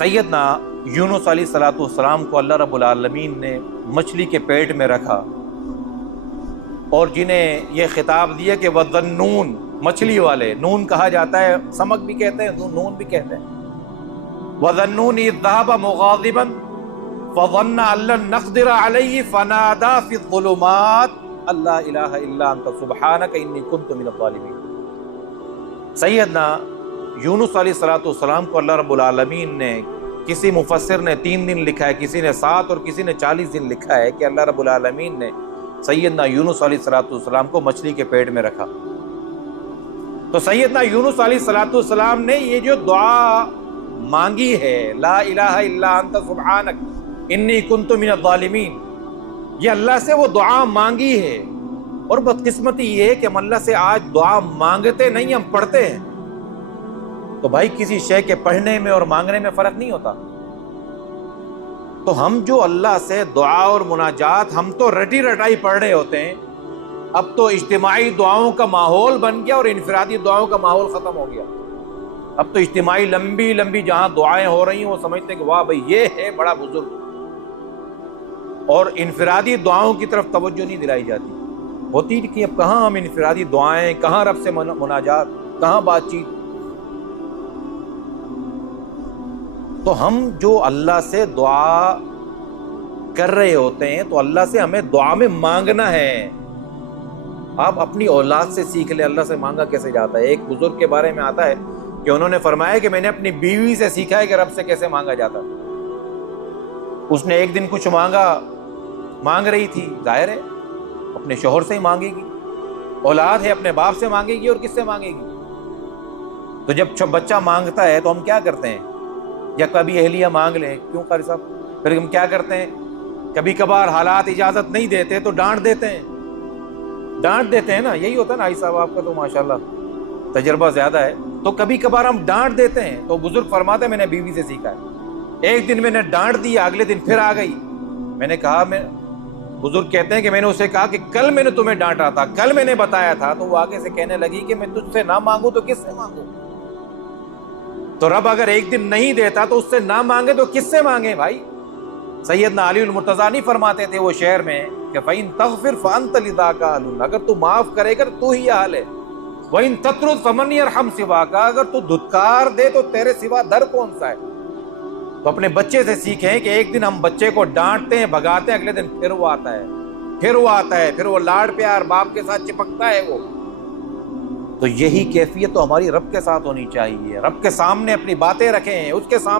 سیدنا یونس علیہ السلام کو اللہ رب العالمین نے مچھلی کے پیٹ میں رکھا اور جنہیں یہ خطاب دیا کہ وَالظَّنُّونَ، مچھلی والے، نون کہا جاتا ہے، سمک بھی کہتے ہیں، نون بھی کہتے ہیں۔ وَالظَّنُّونِ إِذْ ذَهَبَ مُغَاضِبًا فَظَنَّ أَن لَّن نَّقْدِرَ عَلَيْهِ فَنَادَىٰ فِي الظُّلُمَاتِ أَن لَّا إِلَٰهَ إِلَّا أَنتَ سُبْحَانَكَ إِنِّي كُنتُ مِنَ الظَّالِمِينَ۔ سیدنا یونس علیہ السلام کو اللہ رب العالمین نے، کسی مفسر نے 3 دن لکھا ہے، کسی نے 7 اور کسی نے 40 دن لکھا ہے کہ اللہ رب العالمین نے سیدنا یونس علیہ السلام کو مچھلی کے پیٹ میں رکھا۔ تو سیدنا یونس علیہ السلام نے یہ جو دعا مانگی ہے، لا الہ الا انت سبحانک انی کنت من الظالمین، یہ اللہ سے وہ دعا مانگی ہے۔ اور بدقسمتی یہ ہے کہ ہم اللہ سے آج دعا مانگتے نہیں، ہم پڑھتے ہیں۔ تو بھائی کسی شے کے پڑھنے میں اور مانگنے میں فرق نہیں ہوتا۔ تو ہم جو اللہ سے دعا اور مناجات، ہم تو رٹی رٹائی پڑھ رہے ہوتے ہیں۔ اب تو اجتماعی دعاؤں کا ماحول بن گیا اور انفرادی دعاؤں کا ماحول ختم ہو گیا۔ اب تو اجتماعی لمبی لمبی جہاں دعائیں ہو رہی ہیں وہ سمجھتے ہیں کہ واہ بھائی یہ ہے بڑا بزرگ، اور انفرادی دعاؤں کی طرف توجہ نہیں دلائی جاتی۔ ہوتی کہ اب کہاں ہم انفرادی دعائیں، کہاں رب سے مناجات، کہاں بات چیت۔ تو ہم جو اللہ سے دعا کر رہے ہوتے ہیں تو اللہ سے ہمیں دعا میں مانگنا ہے۔ آپ اپنی اولاد سے سیکھ لیں اللہ سے مانگا کیسے جاتا ہے۔ ایک بزرگ کے بارے میں آتا ہے کہ انہوں نے فرمایا کہ میں نے اپنی بیوی سے سیکھا ہے کہ رب سے کیسے مانگا جاتا ہے۔ اس نے ایک دن کچھ مانگ رہی تھی، ظاہر ہے اپنے شوہر سے ہی مانگے گی، اولاد ہے اپنے باپ سے مانگے گی، اور کس سے مانگے گی؟ تو جب بچہ مانگتا ہے تو ہم کیا کرتے ہیں؟ یا کبھی اہلیہ مانگ لیں، کیوں قاری صاحب؟ پھر ہم کیا کرتے ہیں؟ کبھی کبھار حالات اجازت نہیں دیتے تو ڈانٹ دیتے ہیں نا، یہی ہوتا ہے نا بھائی صاحب، آپ کا تو ماشاءاللہ تجربہ زیادہ ہے۔ تو کبھی کبھار ہم ڈانٹ دیتے ہیں۔ تو بزرگ فرماتے ہیں میں نے بیوی سے سیکھا ہے۔ ایک دن میں نے ڈانٹ دیا، اگلے دن پھر آ گئی۔ میں نے کہا، بزرگ کہتے ہیں کہ میں نے اسے کہا کہ کل میں نے تمہیں ڈانٹا تھا، کل میں نے بتایا تھا۔ تو وہ آگے سے کہنے لگی کہ میں تجھ سے نہ مانگوں تو کس سے مانگوں؟ تو رب اگر ایک دن نہیں دیتا تو اس سے نہ مانگے تو کس سے مانگے بھائی؟ سیدنا علی المرتضیٰ نہیں فرماتے تھے وہ شعر میں کہ فَإِن تَغْفِرْ فَأَنْتَ لِذَاكَ أَهْلٌ، اگر تو معاف کرے گا تو ہی اہل ہے۔ وَإِن تَطْرُدْ فَمَنْ يَرْحَمْ سِوَاكَ، اگر تو دھتکار دے تو تیرے سوا در کون سا ہے؟ تو اپنے بچے سے سیکھیں کہ ایک دن ہم بچے کو ڈانٹتے ہیں، بھگاتے ہیں، اگلے دن پھر وہ آتا ہے، پھر وہ لاڈ پیار باپ کے ساتھ چپکتا ہے وہ۔ تو یہی کیفیت تو ہماری رب کے ساتھ ہونی چاہیے۔ رب کے سامنے اپنی باتیں رکھیں، اس کے سامنے